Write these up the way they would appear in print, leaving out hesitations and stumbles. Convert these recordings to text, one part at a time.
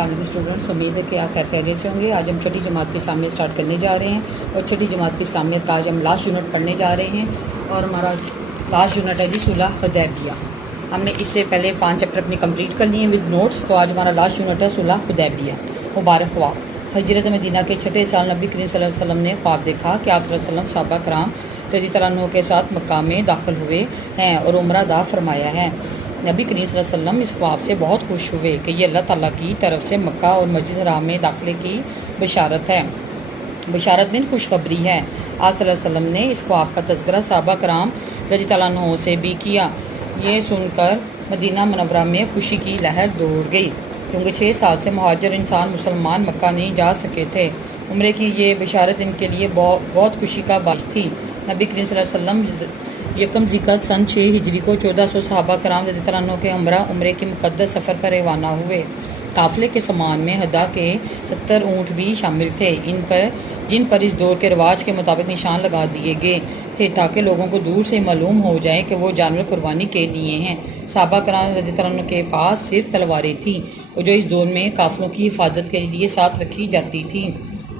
अलैकुम स्टूडेंट्स, उम्मीद है कि आप खैरियत से होंगे। आज हम छठी जमात की इस्लामियत स्टार्ट करने जा रहे हैं और छठी जमात की इस्लामियत का आज हम लास्ट यूनिट पढ़ने जा रहे हैं और हमारा लास्ट यूनिट है जी सुलह हुदैबिया। हमने इससे पहले 5 चैप्टर अपनी कंप्लीट कर लिए हैं विद नोट्स। तो आज हमारा लास्ट यूनिट है सुलह हुदैबिया। मुबारक हुआ। हजरत मदीना के छठे साल नबी करीम सल्लल्लाहु अलैहि वसल्लम ने ख्वाब देखा कि आप सल्लल्लाहु अलैहि वसल्लम सहाबा कराम रज़ी अल्लाह अन्हु के साथ मक्का में दाखिल हुए हैं और उम्रा अदा फरमाया है। नबी करीम सल्लल्लाहु अलैहि वसल्लम इस ख्वाब से बहुत खुश हुए कि ये अल्लाह ताला की तरफ से मक्का और मस्जिद हराम में दाखिले की बशारत है। बशारत में खुशखबरी है। आप सल्लल्लाहु अलैहि वसल्लम ने इस ख्वाब का तज़किरा सहाबा कराम रज़ी अल्लाह अन्हुम से भी किया। ये सुनकर मदीना मुनव्वरा में खुशी की लहर दौड़ गई, क्योंकि 6 साल से मुहाजिर इंसान मुसलमान मक्का नहीं जा सके थे। उम्रे की ये बशारत इनके लिए बहुत खुशी का बाइस थी। नबी करीम सल्लल्लाहु अलैहि वसल्लम यकम ज़िलक़अदा सन 6 हिजरी को 1400 सहाबा कराम रज़ी अल्लाह अन्हुम के हमरा उम्रे के मुक़द्दस सफ़र पर रवाना हुए। काफ़िले के सामान में हदा के 70 ऊँट भी शामिल थे, जिन पर इस दौर के रिवाज के मुताबिक निशान लगा दिए गए थे, ताकि लोगों को दूर से मालूम हो जाए कि वो जानवर कुर्बानी के लिए हैं। सहाबा कराम रज़ी अल्लाह अन्हुम के पास सिर्फ तलवारें थीं, और जो इस दौर में काफ़िलों की हिफाजत के लिए साथ रखी जाती थीं।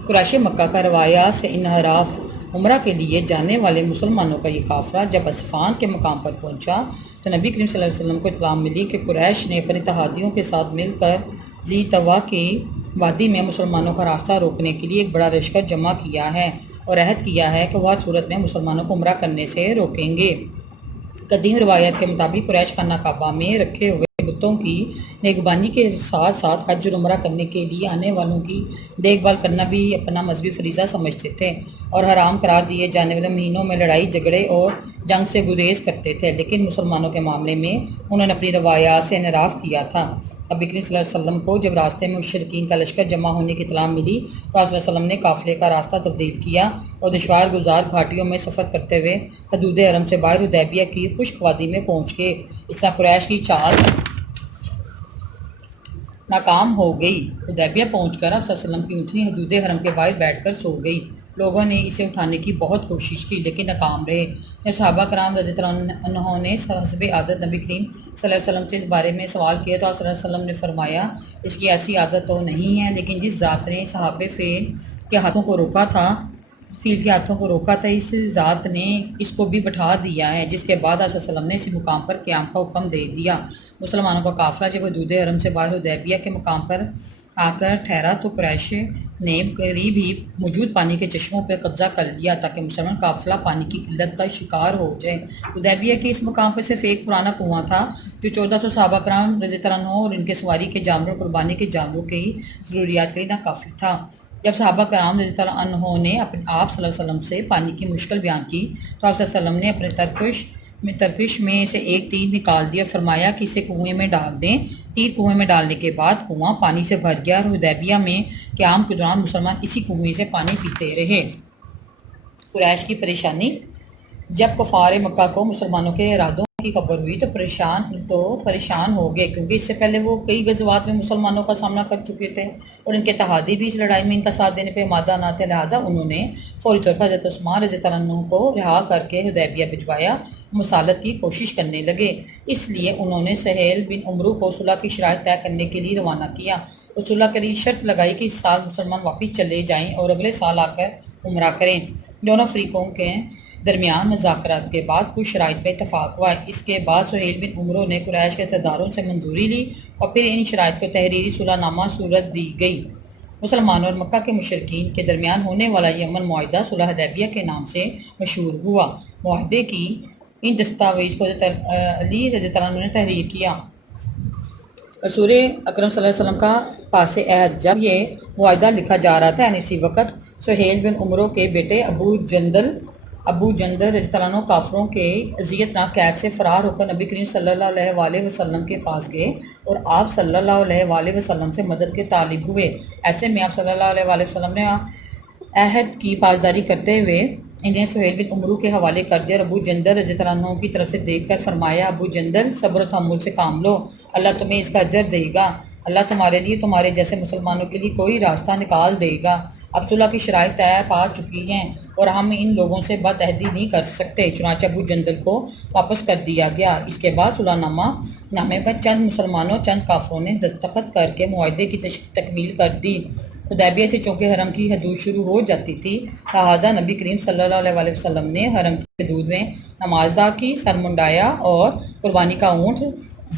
कुरैश मक्का का रवायात से इनहराफ उम्रा के लिए जाने वाले मुसलमानों का ये काफ़िला जब असफ़ान के मकाम पर पहुंचा तो नबी करीम सल्लल्लाहु अलैहि वसल्लम को इत्तला मिली कि कुरैश ने अपने इत्तेहादियों के साथ मिलकर जी तवा की वादी में मुसलमानों का रास्ता रोकने के लिए एक बड़ा लश्कर जमा किया है और अहद किया है कि वह हर सूरत में मुसलमानों को उम्रा करने से रोकेंगे। कदीम रवायत के मुताबिक कुरैश खाना काबा में रखे हुए बुतों की नेगबानी के साथ साथ हज और उम्रा करने के लिए आने वालों की देखभाल करना भी अपना मजहबी फरीज़ा समझते थे और हराम करार दिए जाने वाले महीनों में लड़ाई झगड़े और जंग से गुरेज करते थे। लेकिन मुसलमानों के मामले में उन्होंने अपनी रवायात से इनराफ किया था। नबी करीम सल्लल्लाहु अलैहि वसल्लम को जब रास्ते में मुशरिकीन का लश्कर जमा होने की इत्तला मिली तो आप सल्लल्लाहु अलैहि वसल्लम ने काफ़िले का रास्ता तब्दील किया और दुश्वार गुजार घाटियों में सफ़र करते हुए हदूद हरम से बाहर हुदैबिया की खुश्क वादी में पहुँच गए। इस तरह कुरैश की चाल नाकाम हो गई। हुदैबिया पहुंचकर आप सल्लल्लाहु अलैहि वसल्लम की ऊँटनी हदूद हरम के बाहर बैठकर सो गई। लोगों ने इसे उठाने की बहुत कोशिश की, लेकिन नाकाम रहे। जब सहाबा कराम रज़ी अल्लाह अन्हुम ने हस्बे आदत नबी करीम सल्लल्लाहु अलैहि वसल्लम से इस बारे में सवाल किया तो आप सल्लल्लाहु अलैहि वसल्लम ने फरमाया, इसकी ऐसी आदत तो नहीं है, लेकिन जिस ज़ात ने सहाबे फ़ील के हाथों को रोका था इस ज़ात ने इसको भी बैठा दिया है। जिसके बाद आप वसल्लम ने इसी मुकाम पर क़याम का हुक्म दे दिया। मुसलमानों का काफ़िला जब हदूद हरम से बाहर हुदैबिया के मुकाम पर आकर ठहरा तो कुरैश ने करीब ही मौजूद पानी के चश्मों पर कब्जा कर लिया ताकि मुसलमान काफ़िला पानी की किल्लत का शिकार हो जाए। हुदैबिया के इस मुकाम पर सिर्फ एक पुराना कुआं था जो 1400 सहाबा कराम रज़ी अल्लाह अन्हुम और इनके सवारी के जानवरों कुर्बानी के जानवरों की ज़रूरियात के लिए नाकाफ़ी था। जब सहाबा कराम रज़ी अल्लाह अन्हुम ने आप सल्लल्लाहु अलैहि वसल्लम से पानी की मुश्किल बयान की तो आप सल्लल्लाहु अलैहि वसल्लम ने अपने तरकश में से एक तीर निकाल दिया। फरमाया कि इसे कुएं में डाल दें। तीर कुएं में डालने के बाद कुआं पानी से भर गया और हुदैबिया में क़याम के दौरान मुसलमान इसी कुएं से पानी पीते रहे। कुरैश की परेशानी। जब कुफार मक्का को मुसलमानों के इरादों की खबर हुई तो परेशान हो गए, क्योंकि इससे पहले वो कई गज़वात में मुसलमानों का सामना कर चुके थे और इनके तहादी भी इस लड़ाई में इनका साथ देने पे आमादा न थे। लिहाजा उन्होंने फौरी तौर पर हज़रत उस्मान रज़ी अल्लाह अन्हु को रिहा करके हुदैबिया भिजवाया। मुसालत की कोशिश करने लगे, इसलिए उन्होंने सहेल बिन उमरू को सुलह की शराइत तय करने के लिए रवाना किया और सुलह के लिए शर्त लगाई कि इस साल मुसलमान वापस चले जाएँ और अगले साल आकर उम्रा करें। दोनों फ़रीक़ों के दरमियान मुज़ाकरात के बाद कुछ शराइत पर इतफ़ाक़ हुआ। इसके बाद सुहेल बिन उमरों ने कुरैश के सरदारों से मंजूरी ली और फिर इन शराइत को तहरीरी सुलहनामा सूरत दी गई। मुसलमानों और मक्का के मुशरिकीन के दरमियान होने वाला ये अमन मुआहिदा सुलह हुदैबिया के नाम से मशहूर हुआ। मुआहिदे की इन दस्तावेज़ को अली रज़ी अल्लाह अन्हु ने तहरीर किया। रसूल अकरम सल्लल्लाहु अलैहि वसल्लम का पास अहद। जब ये मुआहिदा लिखा जा रहा था, इसी वक्त सुहेल बिन उमरों के बेटे अबू जंदल रज़ी अल्लाह अन्हु काफ़िरों के अज़ियतनाक कैद से फ़रार होकर नबी करीम सल्लल्लाहु अलैहि वसल्लम के पास गए और आप सल्लल्लाहु अलैहि वसल्लम से मदद के तालिब हुए। ऐसे में आप सल्लल्लाहु अलैहि वसल्लम ने अहद की पासदारी करते हुए इन्हें सुहेल बिन उमरू के हवाले कर दिया और अबू जंदल रज़ी अल्लाह अन्हु की तरफ से देखकर फरमाया, अबू जंदल सब्र और तहम्मुल से काम लो, अल्लाह तुम्हें इसका अजर देगा। اللہ تمہارے لیے تمہارے جیسے مسلمانوں کے لیے کوئی راستہ نکال دے گا۔ اب صلح کی شرائط طے پا چکی ہیں اور ہم ان لوگوں سے بد عہدی نہیں کر سکتے، چنانچہ ابو جندل کو واپس کر دیا گیا۔ اس کے بعد صلح نامے پر چند مسلمانوں چند کافروں نے دستخط کر کے معاہدے کی تکمیل کر دی۔ حدیبیہ سے چونکہ حرم کی حدود شروع ہو جاتی تھی، لہٰذا نبی کریم صلی اللہ علیہ وسلم نے حرم کی حدود میں نماز ادا کی، سر منڈایا اور قربانی کا اونٹ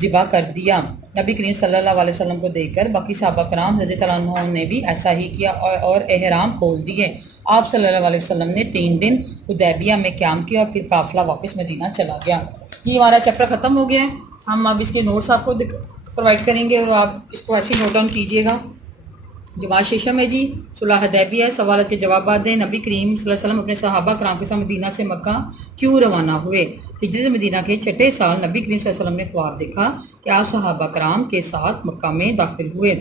ذبح کر دیا۔ نبی کریم صلی اللہ علیہ وسلم کو دیکھ کر باقی صحابہ کرام رضی اللہ عنہ نے بھی ایسا ہی کیا اور احرام کھول دیے۔ آپ صلی اللہ علیہ وسلم نے 3 دن حدیبیہ میں قیام کیا اور پھر قافلہ واپس مدینہ چلا گیا۔ جی ہمارا چیپٹر ختم ہو گیا ہے۔ ہم اب اس کے نوٹس آپ کو پرووائڈ کریں گے اور آپ اس کو ایسے نوٹ ڈاؤن کیجیے گا۔ جماعت شیشم ہے جی، صلح حدیبیہ، سوالات کے جوابات دیں۔ نبی کریم صلی اللہ علیہ وسلم اپنے صحابہ کرام کے ساتھ مدینہ سے مکہ کیوں روانہ ہوئے؟ ہجرت مدینہ کے 6 سال نبی کریم صلی اللہ علیہ وسلم نے خواب دیکھا کہ آپ صحابہ کرام کے ساتھ مکہ میں داخل ہوئے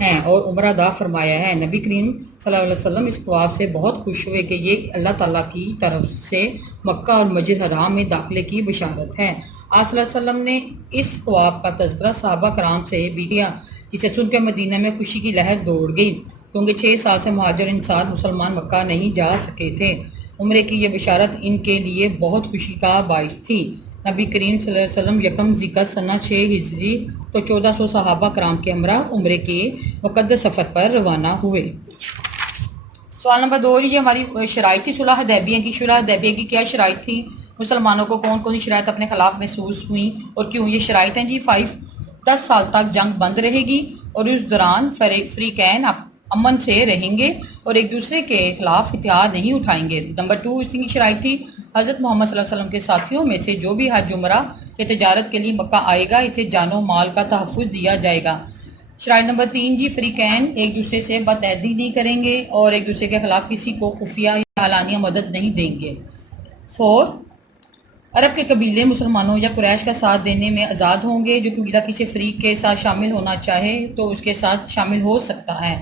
ہیں اور عمرہ ادا فرمایا ہے۔ نبی کریم صلی اللہ علیہ وسلم اس خواب سے بہت خوش ہوئے کہ یہ اللہ تعالیٰ کی طرف سے مکہ اور مسجد حرام میں داخلے کی بشارت ہے۔ آپ صلی اللہ علیہ وسلم نے اس خواب کا تذکرہ صحابہ کرام سے بھی کیا، جسے سن کے مدینہ میں خوشی کی لہر دوڑ گئی، کیونکہ 6 سال سے مہاجر انصار مسلمان مکہ نہیں جا سکے تھے۔ عمرے کی یہ بشارت ان کے لیے بہت خوشی کا باعث تھی۔ نبی کریم صلی اللہ علیہ وسلم یکم ذیقعدہ سنہ 6 ہجری تو 1400 صحابہ کرام کے ہمراہ عمرے کے مقدس سفر پر روانہ ہوئے۔ سوال نمبر 2 یہ ہماری شرائط تھی صلح حدیبیہ کی۔ صلح حدیبیہ کی کیا شرائط تھی؟ مسلمانوں کو کون کون سی شرائط اپنے خلاف محسوس ہوئیں اور کیوں؟ یہ شرائط ہیں جی 5، 10 سال تک جنگ بند رہے گی اور اس دوران فریقین امن سے رہیں گے اور ایک دوسرے کے خلاف ہتھیار نہیں اٹھائیں گے۔ نمبر 2 اس کی شرائط تھی حضرت محمد صلی اللہ علیہ وسلم کے ساتھیوں میں سے جو بھی حج عمرہ یا تجارت کے لیے مکہ آئے گا اسے جان و مال کا تحفظ دیا جائے گا۔ شرائط نمبر 3 جی فریقین ایک دوسرے سے بد عہدی نہیں کریں گے اور ایک دوسرے کے خلاف کسی کو خفیہ یا اعلانیہ مدد نہیں دیں گے۔ 4 عرب کے قبیلے مسلمانوں یا قریش کا ساتھ دینے میں آزاد ہوں گے۔ جو قبیلہ کسی فریق کے ساتھ شامل ہونا چاہے تو اس کے ساتھ شامل ہو سکتا ہے۔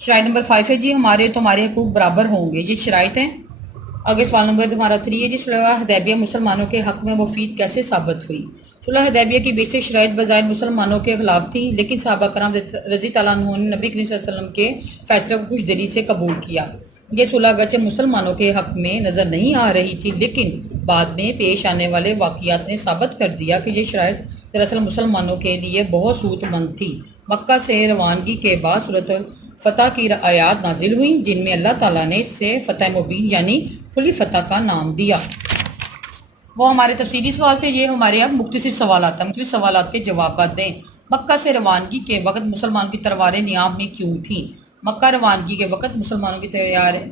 شرائط نمبر 5 ہے جی ہمارے تمہارے حقوق برابر ہوں گے۔ یہ شرائط ہیں۔ آگے سوال نمبر ہمارا 3 ہے جی صلح حدیبیہ مسلمانوں کے حق میں مفید کیسے ثابت ہوئی؟ صلح حدیبیہ کی بیشتر شرائط بظاہر مسلمانوں کے خلاف تھیں، لیکن صحابہ کرام رضی اللہ عنہ نے نبی کریم صلی اللہ علیہ وسلم کے فیصلے کو خوش دلی سے قبول کیا۔ یہ صلح اگرچہ مسلمانوں کے حق میں نظر نہیں آ رہی تھی، لیکن بعد میں پیش آنے والے واقعات نے ثابت کر دیا کہ یہ شرائط دراصل مسلمانوں کے لیے بہت سود مند تھی۔ مکہ سے روانگی کے بعد سورۃ الفتح کی آیات نازل ہوئیں، جن میں اللہ تعالیٰ نے اس سے فتح مبین یعنی کھلی فتح کا نام دیا۔ وہ ہمارے تفصیلی سوال تھے، یہ ہمارے اب مختصر سوالات ہیں۔ مختصر سوالات کے جوابات دیں۔ مکہ سے روانگی کے وقت مسلمانوں کی تلواریں نیام میں کیوں تھیں؟ مکہ روانگی کے وقت مسلمانوں کی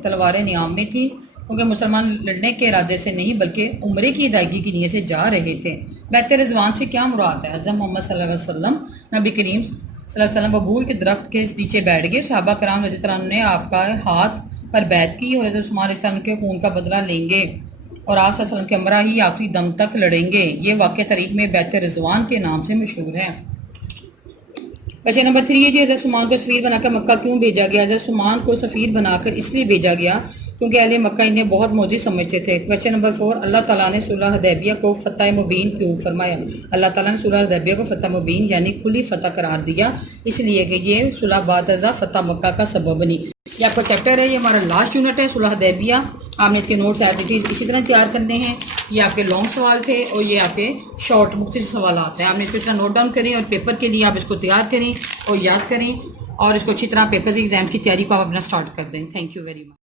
تلواریں نیام میں تھیں کیونکہ مسلمان لڑنے کے ارادے سے نہیں بلکہ عمرے کی ادائیگی کی نیت سے جا رہے تھے۔ بیت رضوان سے کیا مراد ہے؟ حضرت محمد صلی اللہ علیہ وسلم نبی کریم صلی اللہ علیہ وسلم ببول کے درخت کے نیچے بیٹھ گئے، صحابہ کرام رضی اللہ عنہ نے آپ کا ہاتھ پر بیعت کی اور حضرت عثمان رضی اللہ عنہ کے خون کا بدلہ لیں گے اور آپ صلی اللہ علیہ وسلم کے ہمراہ ہی آخری دم تک لڑیں گے۔ یہ واقعہ تاریخ میں بیت رضوان کے نام سے مشہور ہے۔ بچے نمبر 3 ہے جی حضرت عثمان کو سفیر بنا کر مکہ کیوں بھیجا گیا؟ حضرت عثمان کو سفیر بنا کر اس لیے بھیجا گیا کیونکہ اہل مکہ انہیں بہت معجز سمجھتے تھے۔ بچے نمبر 4 اللہ تعالیٰ نے صلح حدیبیہ کو فتح مبین کیوں فرمایا؟ اللہ تعالیٰ نے صلح حدیبیہ کو فتح مبین یعنی کھلی فتح قرار دیا، اس لیے کہ یہ صلح بعد ازاں فتح مکہ کا سبب بنی۔ یہ آپ کا چیپٹر ہے، یہ ہمارا لاسٹ یونٹ ہے صلح حدیبیہ۔ آپ نے اس کے نوٹس اسی طرح تیار کرنے ہیں۔ یہ آپ کے لانگ سوال تھے اور یہ آپ کے شارٹ مختصر سوالات ہیں۔ آپ نے اس کو اس طرح نوٹ ڈاؤن کریں اور پیپر کے لیے آپ اس کو تیار کریں اور یاد کریں اور اس کو اچھی طرح پیپرز ایگزام کی تیاری کو آپ اپنا سٹارٹ کر دیں۔ Thank you very much.